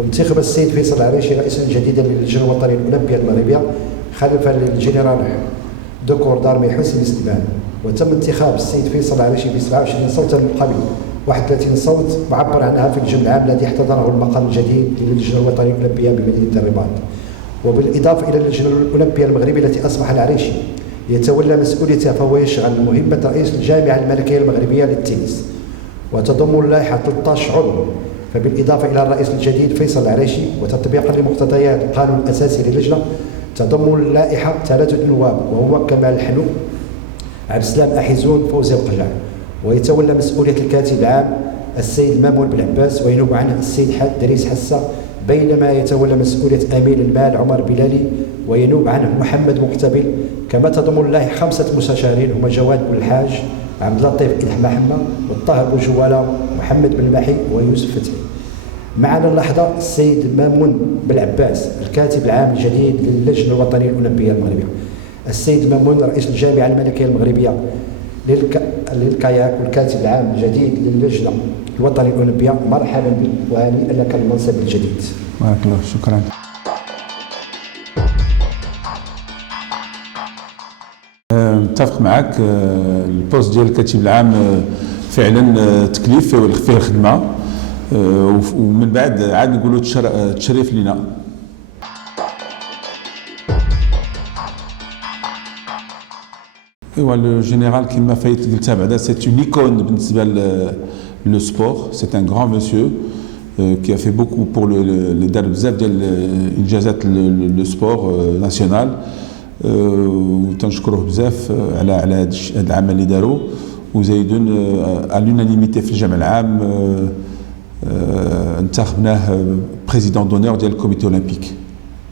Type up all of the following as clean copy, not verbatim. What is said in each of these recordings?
وانتخب السيد فيصل العريشي رئيسا جديدا للجنة الوطنية الأولمبية المغربية خلفا للجنرال دكور دارمي حسني سليمان. وتم انتخاب السيد فيصل العريشي ب 27 صوتا مقابل 31 صوت معبر عنها في الجمع العام الذي احتضنه المقر الجديد للجنة الوطنية الأولمبية بمدينة الرباط. وبالإضافة إلى اللجنة الأولمبية المغربية التي أصبح العريشي يتولى مسؤوليتها، فهو يشغل مهمة رئيس الجامعة الملكية المغربية للتنس، وتضم اللائحة 13 عضو. فبالإضافة إلى الرئيس الجديد فيصل العريشي وتطبيقا لمقتضيات القانون الأساسي للجنة، تضم اللائحة 3 نواب، وهو كمال الحنو، عبد السلام أحيزون، فوزي القجع. ويتولى مسؤولية الكاتب العام السيد مامون بن عباس، وينوب عنه السيد دريس حسة، بينما يتولى مسؤولية أمين المال عمر بلالي، وينوب عنه محمد مقتبل. كما تضم اللائحة 5 مستشارين هما جواد بن الحاج، عبد اللطيف إدح محمد، والطاهر بن جواله، محمد بن المحي، ويوسف فتحي. معنا اللحظة السيد مامون بن عباس الكاتب العام الجديد للجنة الوطنية الأولمبية المغربية. السيد مامون رئيس الجامعة الملكية المغربية للكاياك والكاتب العام الجديد للجنة الوطنية الأولمبية، مرحبا بك وهنيئا لك المنصب الجديد. بارك الله، شكرا. متفق معك، البوست ديال الكاتب العام فعلا تكليف فيه الخدمه، ومن بعد عاد نقولوا تشريف لنا. ايوا لو جينيرال كيما فايت قلتها بعدا سي اون ايكون بالنسبه لو سبور، سي ان غران مسيو qui a fait beaucoup pour le دار بزاف ديال انجازات لو سبور ناسيونال، وتنشكروه بزاف على هذا العمل اللي داروا. وزايدون على l'unanimité في الجمع العام انتخبناه بريزيدون دونور ديال الكوميتي اولمبيك.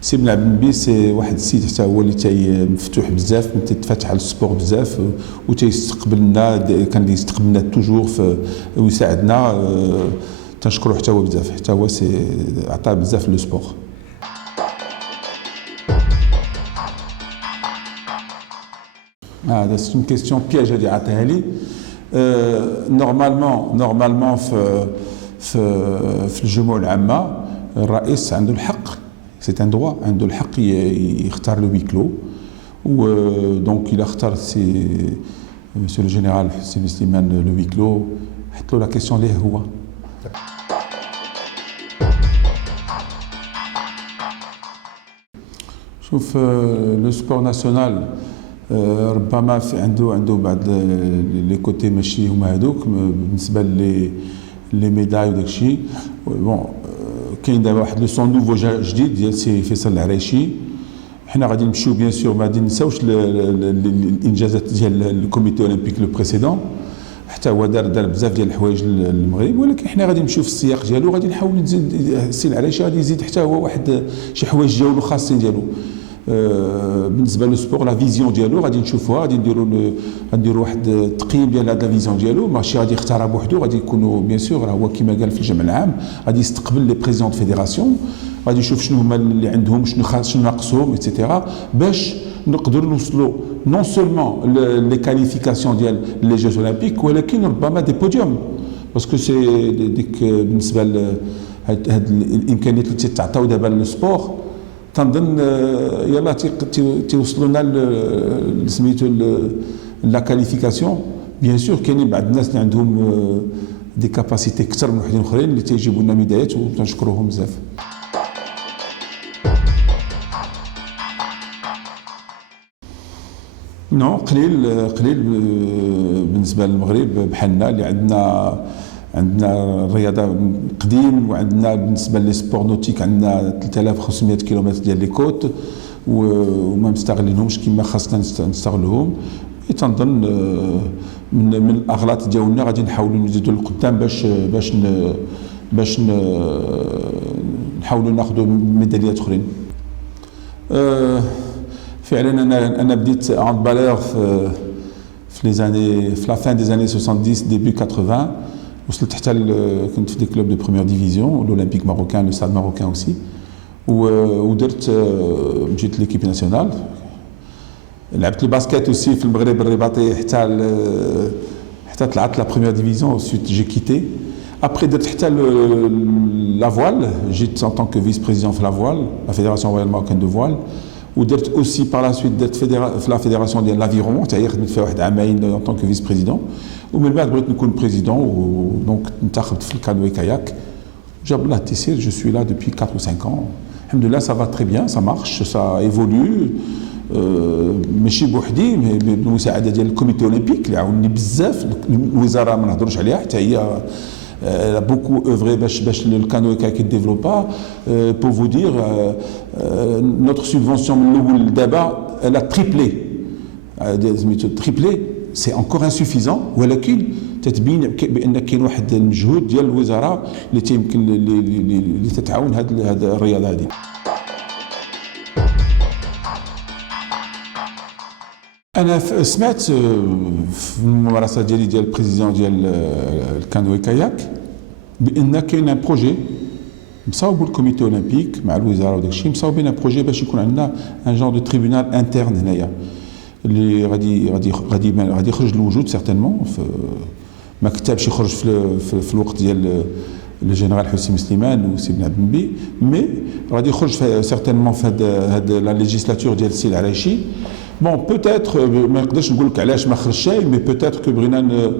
سي بن عبد النبي سي واحد السيد حتى هو اللي مفتوح بزاف، تيتفتح على السبور بزاف، وتيستقبلنا، كان يستقبلنا توجور ويساعدنا. تنشكروه حتى هو بزاف، حتى هو عطى بزاف لو سبور. هذا سي اون كيستيون بياج اللي عطاها لي. نورمالمون في الجموع العامه الرئيس عنده الحق، سي ان دروا، عنده الحق يختار لو ويكلو. ودونك الى اختار سي مسيو لو جينيرال حسين سليمان لو ويكلو، حط له لا كيستيون ليه هو. شوف لو سبور ناسيونال ربما عنده بعض لي كوتي ماشي هما هذوك بالنسبه لي ميداي وداك الشيء. بون كاين دابا واحد لو سون نوفو جديد ديال سي فيصل العريشي. حنا غادي نمشيو بيان سور، ما غادي نساوش الانجازات ديال الكوميتي اولمبيك لو بريسيدون، حتى هو دار بزاف ديال الحوايج للمغرب، ولكن حنا غادي نمشيو في السياق ديالو، غادي نحاولوا نزيد. السي العريشي غادي يزيد حتى هو واحد شي حوايج ديالو خاصين ديالو. بالنسبه لو سبور لا فيزيون ديالو غادي نشوفوها، غادي نديروا واحد التقييم ديال هاد لا فيزيون ديالو. ماشي غادي يختارها بوحدو، غادي يكونوا بيان سور هو كما قال في الجمع العام غادي يستقبل لي بريزيدون فيديراسيون، غادي يشوف شنو هما اللي عندهم، شنو ناقصهم ايتترا، باش نقدروا نوصلوا نون سولمون لي كاليفيكاسيون ديال لي جوز اولمبيك، ولكن ربما دي بوديوم، باسكو سي ديك بالنسبه هاد الامكانيات اللي تتعطاو دابا للسبور. تنظن يلا تيوصلوا لنا سميتو لا كاليفيكاسيون. بيان سور كاينين بعض الناس اللي عندهم دي كاباسيتي اكثر من وحدين اخرين اللي تيجيبوا لنا ميداليات، وتنشكروهم بزاف. نو قليل بالنسبه للمغرب بحالنا اللي عندنا الرياضه قديم، وعندنا بالنسبه لي سبور نوتيك عندنا 3500 كيلومتر ديال لي كوت وما مستغلينهمش كما خاصنا نستغلوهم. تنظن من الاغلاط ديالنا غادي نحاولوا نزيدوا للقدام باش نحاولوا ناخذوا ميداليات اخرين. فعلا انا بديت عند بالير في لا فان دي زاني 70 ديبي 80. وصلت حتى كنت في دي كلوب دو بروميير ديفيزيون، الاولمبيك ماروكان، لو ستاد ماروكان اوسي، ودرت جيت ليكيب ناسيونال. لعبت الباسكيت اوسي في المغرب الرباطي حتى طلعت لا بروميير ديفيزيون، وسويت جي كيتي. Après d'être حتى la voile, j'étais en tant que vice-président de la voile, la Fédération royale marocaine de voile, ou d'être aussi par la suite d'être la Fédération de l'environnement, c'est-à-dire que fait واحد عامين en tant que vice-président, ومن بعد بغيت نكون président, donc انتخبت في الكانو et kayak. جاب الله التيسير, je suis là depuis 4 ou 5 ans. Alhamdoulilah, ça va très bien, ça marche, ça évolue. ماشي بوحدي بالمساعده ديال الكوميتي اولمبيك اللي عاونني بزاف, الوزاره ما نهضروش عليها حتى هي elle a beaucoup œuvré باش le canoë kayak développe. Pour vous dire, notre subvention من الاول لدابا elle a triplé, c'est encore insuffisant, ولكن تتبين بان كاين واحد المجهود ديال الوزاره اللي تيمكن اللي تتعاون هذه الرياضه هذه. أنا سمعت في الممارسة ديال البريزيدون ديال الكانوي كاياك بأن كاين ان بروجي مصاوبوا الكوميتي اولمبيك مع الوزارة وداك الشيء, مصاوبين ان بروجي باش يكون عندنا ان جون دو تريبونال انترن هنايا اللي غادي يخرج للوجود سيغتينمون. ما كتبش يخرج في الوقت ديال الجنرال حسين سليمان وسي بن عبد النبي, مي غادي يخرج سيغتينمون في هاد لا ليجيسلاتور ديال السي العرايشي. Bon, peut-être, ما نقدرش نقول لك علاش ما خرج شيء, مي peut-être que بغينا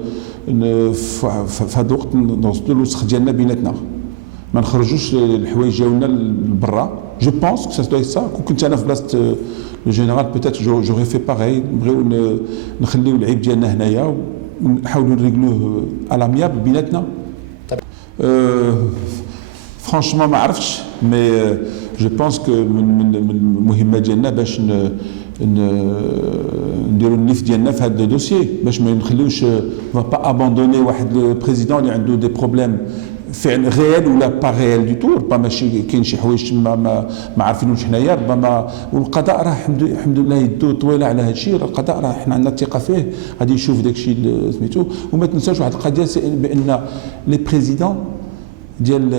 في هذا الوقت نوصلوا للوسخ ديالنا بيناتنا, ما نخرجوش الحوايج ديالنا لبرا. جو بونس كو سا دوي سا. كون كنت انا في بلاصه لو جينيرال peut-être j'aurais fait pareil. نبغيو نخليو العيب ديالنا هنايا ونحاولوا نريغلوه على مياب بيناتنا. فرانشمون ما عرفتش, مي جو بونس كو من المهمه ديالنا باش نديروا النيف ديالنا في هذا الدوسيي, باش ما نخليوش فا با اباندوني واحد البريزيدون اللي عنده دي بروبليم فعلا غيال ولا با غيال دي تور. با ماشي كاين شي حوايج ما عارفينوش حنايا ربما, والقضاء راه الحمد لله يدو طويله على هذا الشيء. القضاء راه حنا عندنا الثقه فيه, غادي يشوف داك الشيء سميتو. وما تنساوش واحد القضيه بان لي بريزيدون ديال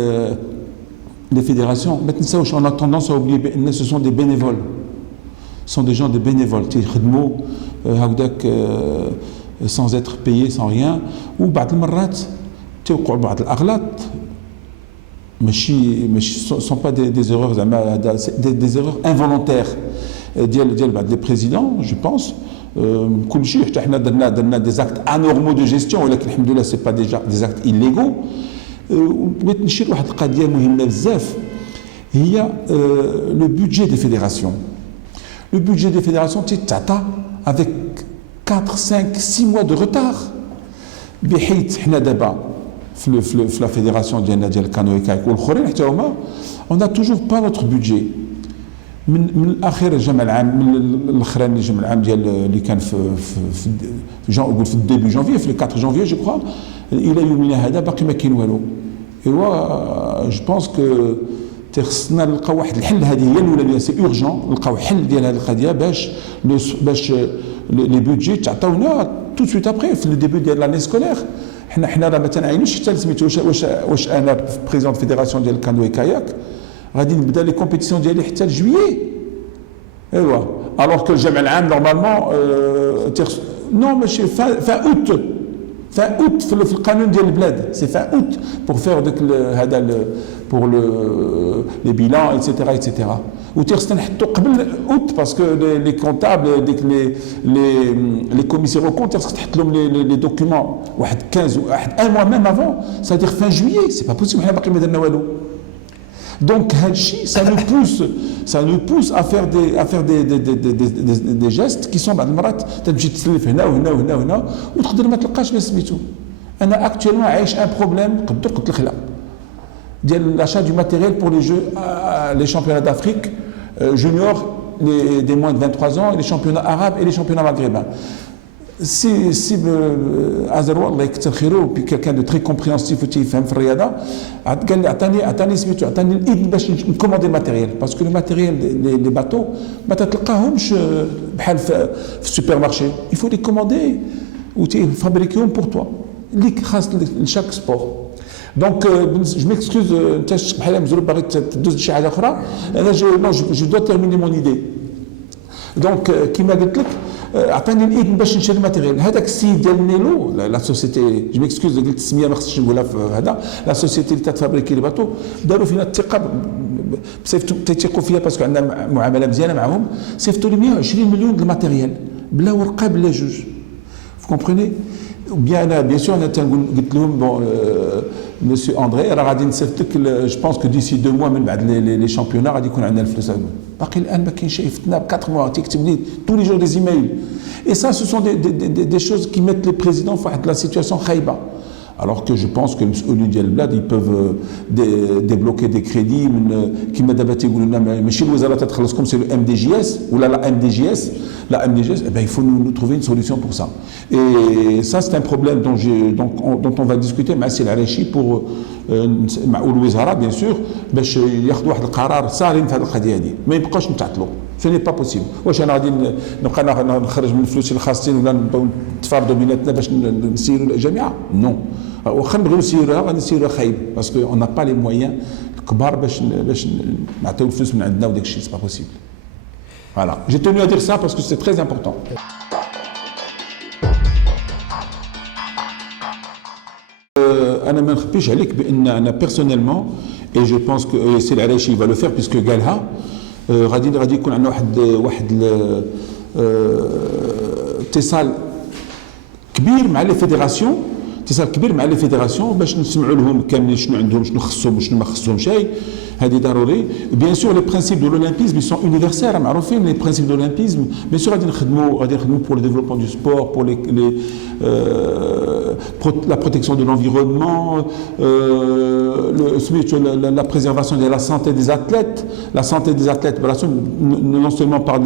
لي فيديراسيون, ما تنساوش اون ا توندونس ا اوبليي بان سو سون دي بينيفول, sont des gens de bénévoles, تيخدموا هكذاك sans être payés, sans rien. وبعض المرات تيوقعوا بعض الأغلاط, ماشي sont pas des erreurs زعما, des erreurs involontaires ديال بعض les présidents, je pense. كل شيء حتى حنا درنا des actes anormaux de gestion, ولكن الحمد لله c'est pas des actes illégaux. بغيت نشير واحد القضية مهمة بزاف, هي le budget des fédérations. Le budget des fédérations تتعطى avec 4, 5, 6 mois de retard. بحيث حنا دابا في لا فيديراسيون ديالنا ديال الكانوي كايك والاخرين حتى هما on a toujours pas notre budget. من اخر الجمع العام, من الاخراني الجمع العام ديال اللي كان في الديبي جانفي, في 4 جانفي جو كخوا, الى يومنا هذا باقي ما كاين والو. ايوا جو بونس كو خصنا نلقاو واحد الحل. هذه هي الاولى, سي اورجون نلقاو حل ديال هذه القضيه باش لي بودجي تعطيونا تو سويت ابري في الديبي ديال لاني سكولير. حنا راه ما تنعينوش حتى سميتو واش انا بريزيدون فيديراسيون ديال الكانوي كاياك غادي نبدا لي كومبيتيسيون ديالي حتى لجويي. ايوا الوغ كو الجمع العام نورمالمون نو ماشي فان اوت, fin août في القانون ديال البلاد, سي فان اوت بور فير داك هذا بور لي بيلان ايتترا ايتترا. وتيخصنا نحطو قبل اوت باسكو لي كونطابل ديك لي كوميسير كونت خصك تحط لهم لي دوكيومون واحد 15 واحد ان موا ميم افون, سادير فان جويي. سي با بوسيبل, حنا باقي ما درنا والو. Donc, ça nous pousse à faire des gestes qui sont بعض المرات تمشي تسلف هنا وهنا وهنا وهنا وتقدر ما تلقاش ما سميتو. أنا actuellement عايش ان بروبليم قلت لك لا ديال l'achat du matériel pour les jeux, les championnats d'Afrique junior, des moins de 23 ans, et les championnats arabes et les championnats maghrébins. Si Azerwa الله يكثر خيره, quelqu'un de très compréhensif وتيفهم في الرياضه, قال لي عطاني سميتو, عطاني الاذن باش نكوموندي الماتيريال, باسكو الماتيريال لي باتو ما تلقاهمش بحال في السوبر مارشي. il faut les commander وتيفابريكيهم بور توا ليك خاص لشاك سبور. دونك جو ميكسكوز, انت بحال مزروب باغي تدوز لشي حاجه اخرى. انا جو دو تيرميني مون ايدي. دونك كيما قلت لك عطاني الاذن باش نشري الماتيريال. هذاك السيد ديال نيلو لا سوسيتي جو ميكسكوز قلت السميه ما خصنيش نقولها في هذا لا سوسيتي اللي تفابريكي لي باتو داروا فينا الثقه بصيفطوا تيثقوا فيا باسكو عندنا معامله مزيانه معاهم صيفطوا لي 120 مليون د الماتيريال بلا ورقه بلا جوج vous comprenez bien sûr انا تنقول قلت لهم بون مسيو اندري راه غادي نصيفط لك جو بونس كو ديسي 2 موا من بعد لي شامبيونا غادي يكون عندنا الفلوس. باقي الان ما كاينش شيء فتنا ب 4 موا تيكتب لي tous les jours des emails et ça ce sont des choses qui mettent les présidents في واحد لا سيتواسيون خايبه. Alors que je pense que المسؤولين ديال البلاد ils peuvent débloquer des crédits كيما دابا تيقولوا لنا ماشي الوزاره تتخلصكم سي لو ام دي جي اس ولا لا ام دي جي اس il faut nous trouver une solution pour ça. Et ça c'est un problème dont on va discuter مع السي العريشي pour مع الوزاره bien sûr باش ياخذوا واحد القرار صارم في هذه القضيه هذه ما يبقاوش نتعطلوا. Ce n'est pas possible. واش انا غادي نبقى نخرج من فلوسي الخاصين ولا نبقاو نتفاردوا بيناتنا باش نسيروا الجامعه؟ نو. واخا نبغيو نسيروها غادي نسيروها خايب باسكو اون نا با لي مويان الكبار باش نعطيو الفلوس من عندنا وداك الشيء سي با بوسيبل. Voilà. J'ai tenu à dire ça parce que c'est très important. أنا ما نخبيش عليك بأن أنا personnellement et je pense que سي العريشي va le faire puisque قالها غادي يكون عندنا واحد اتصال كبير مع لي فيدراسيون اتصال كبير مع لي فيدراسيون باش نسمعوا لهم كاملين شنو عندهم شنو خصهم وشنو ما خصهمش هذه ضروري. بيان سور لي برينسيپ دو لولمبيزم سون يونيفرسيل معروفين لي برينسيپ دو لولمبيزم بيان سور غادي نخدموا بور لو ديفلوبمون دو سبور بور la protection de l'environnement, la préservation de la santé des athlètes. La santé des athlètes, non seulement par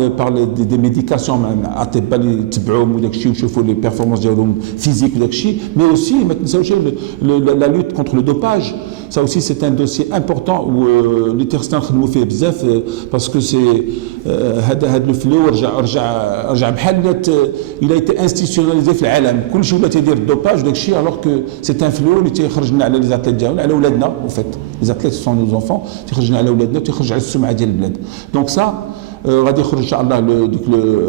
des médications, les performances physiques, mais aussi la lutte contre le dopage. Ça aussi, c'est un dossier important où l'Interstan fait bzaf parce que c'est le flou, il a été institutionnalisé dans le monde. كل شيء ولا تيدير الدوباج وداك الشيء alors que c'est un fléau اللي تيخرج لنا على لي زاتليت ديالنا على ولادنا en fait les athlètes sont nos enfants تيخرج لنا على ولادنا وتيخرج على السمعه ديال البلاد. دونك سا غادي يخرج ان شاء الله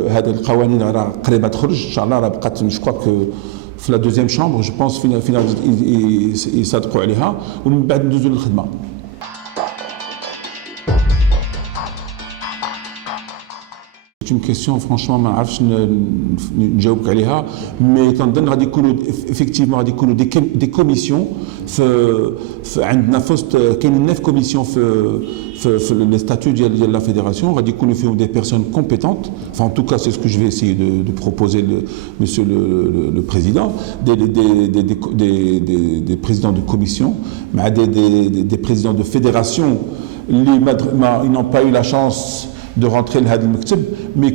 هذه القوانين راه قريبه تخرج ان شاء الله راه بقات جو كوا كو في لا دوزيام شامبر جو بونس فينا يصادقوا عليها ومن بعد ندوزوا للخدمه. C'est une question franchement ما عرفتش نجاوبك عليها مي كنظن غادي يكونوا effectivement غادي يكونوا دي كوميسيون في عندنا فوسط كاينين 9 كوميسيون في لي ستاتيو ديال لا فيدراسيون غادي يكونوا فيهم des personnes compétentes. Enfin en tout cas c'est ce que je vais essayer de proposer monsieur le président des présidents de commission مع des présidents de fédération ils n'ont pas eu la chance de rentrer لهذا المكتب mais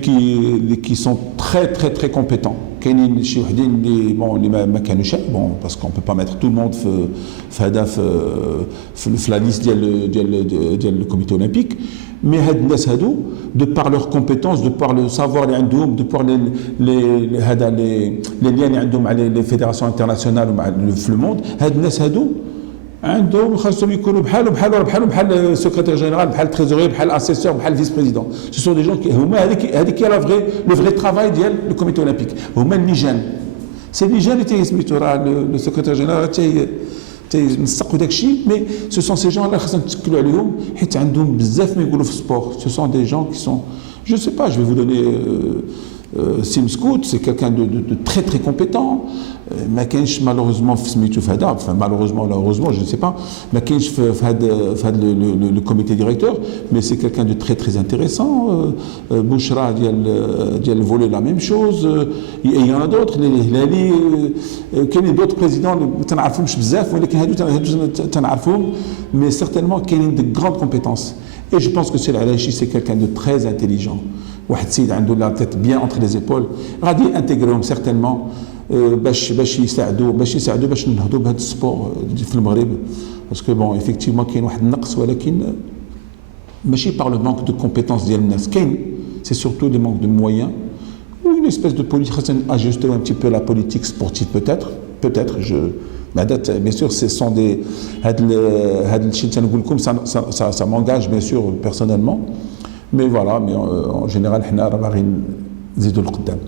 qui sont très compétents. كاينين شي وحدين اللي ما كانوش parce qu'on peut pas mettre tout le monde في هذا في لا ليست ديال الكوميتي اولمبيك mais هاد الناس هادو de par leurs compétences de par le savoir اللي عندهم de par هذا les liens اللي عندهم مع les fédérations internationales ومع في الموند هاد الناس هادو عندهم خاصهم يكونوا بحال السكرتير جينيرال بحال التريزوري بحال الاسيسور بحال الفيس بريزيدون. سو سون دي جون هما هذيك هي لو فري ترافاي ديال لو كوميتي اولمبيك هما اللجان سي اللجان اللي تيسميتو راه لو سكرتير جينيرال تينسقوا داك الشيء مي سو سون سي جون اللي خاصنا نتكلوا عليهم حيت عندهم بزاف ما يقولوا في السبور. سو سون دي جون كي سون جو سي با جو في فو دوني Sim Scout, c'est quelqu'un de très compétent. ما كاينش malheureusement في سميتو في هذا malheureusement ou heureusement je ne sais pas ما كاينش في هذا le comité directeur mais c'est quelqu'un de très intéressant. Bouchra ديال voler la même chose. Il y en a d'autres les Hilali كاينين d'autres présidents ما تنعرفهمش بزاف ولكن هادو تنعرفهم mais certainement كاينين de grandes compétences et je pense que c'est العريشي c'est quelqu'un de très intelligent. واحد السيد عنده لا تيت بيان انتر لي زيبول غادي انتغريهم سيغتينمون باش يساعدوا باش نهضوا بهذا السبور في المغرب باسكو بون ايفيكتيفمون كاين واحد النقص ولكن ماشي بار لو مانك دو كومبيتونس ديال الناس كاين سي سورتو دي مانك دو مويان ou une espèce de politique خاصنا ajuster un petit peu la politique sportive peut-être je bien sûr ce sont des هاد الشيء تنقول لكم ça m'engage bien sûr personnellement mais voilà mais en général حنا راه باغيين نزيدوا لقدام.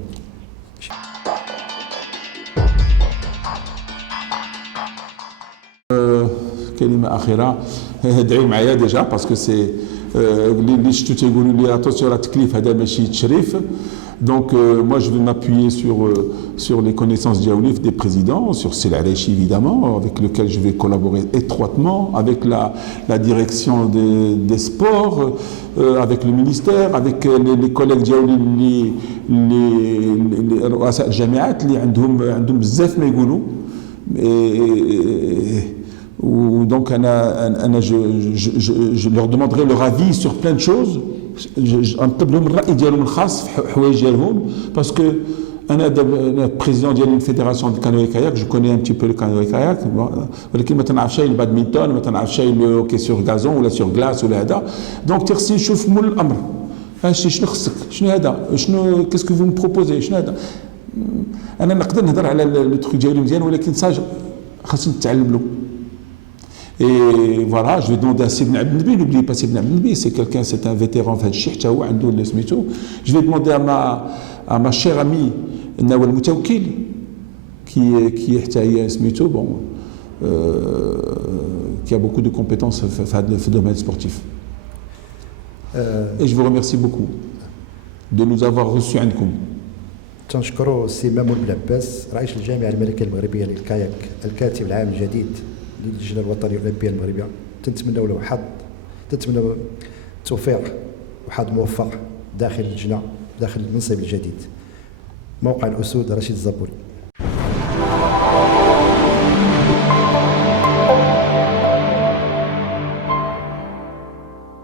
كلمة أخيرة ادعيو معايا ديجا باسكو سي اللي شفتو تيقولوا لي اتونسيون راه التكليف هذا ماشي تشريف. Donc moi je vais m'appuyer sur les connaissances d'Yaoulif des présidents, sur Sel Arechi évidemment, avec lequel je vais collaborer étroitement, avec la direction des sports, avec le ministère, avec les collègues d'Yaoulif, les رؤساء الجامعات اللي عندهم بزاف ما يقولوا. Donc je leur demanderai leur avis sur plein de choses. نطلب لهم الراي ديالهم الخاص في حوايج ديالهم باسكو انا بريزيدون ديال الفيدراسيون ديال الكانوي كاياك جو كوني ان تي بو لو كانوي كاياك ولكن ما تنعرفش شي البادمينتون ما تنعرفش شي لو هوكي سور غازون ولا سور غلاس ولا هذا. دونك تيخصني نشوف مول الامر شنو خصك شنو هذا شنو كيسكو فو مبروبوزي شنو هذا. انا نقدر نهضر على لو تروك ديالي مزيان ولكن ساج خاصني نتعلم له. Et voilà, je vais demander à Sibn Abdelnabi, n'oubliez pas Sibn Abdelnabi, c'est quelqu'un, c'est un vétéran de Hajj, je vais demander à ma chère amie Nawal Moutaoukil, qui est Smito, bon, qui a beaucoup de compétences dans le domaine sportif. Et je vous remercie beaucoup de nous avoir reçus عندكم. تنشكروا السي مامون بلعباس رئيس الجامعة الملكية المغربية للكاياك الكاتب العام الجديد للجنة الوطنية الأولمبية المغربية. تنتمنوا له تنتمنوا التوفيق وحظ موفق داخل اللجنة داخل المنصب الجديد. موقع الأسود رشيد الزبوري.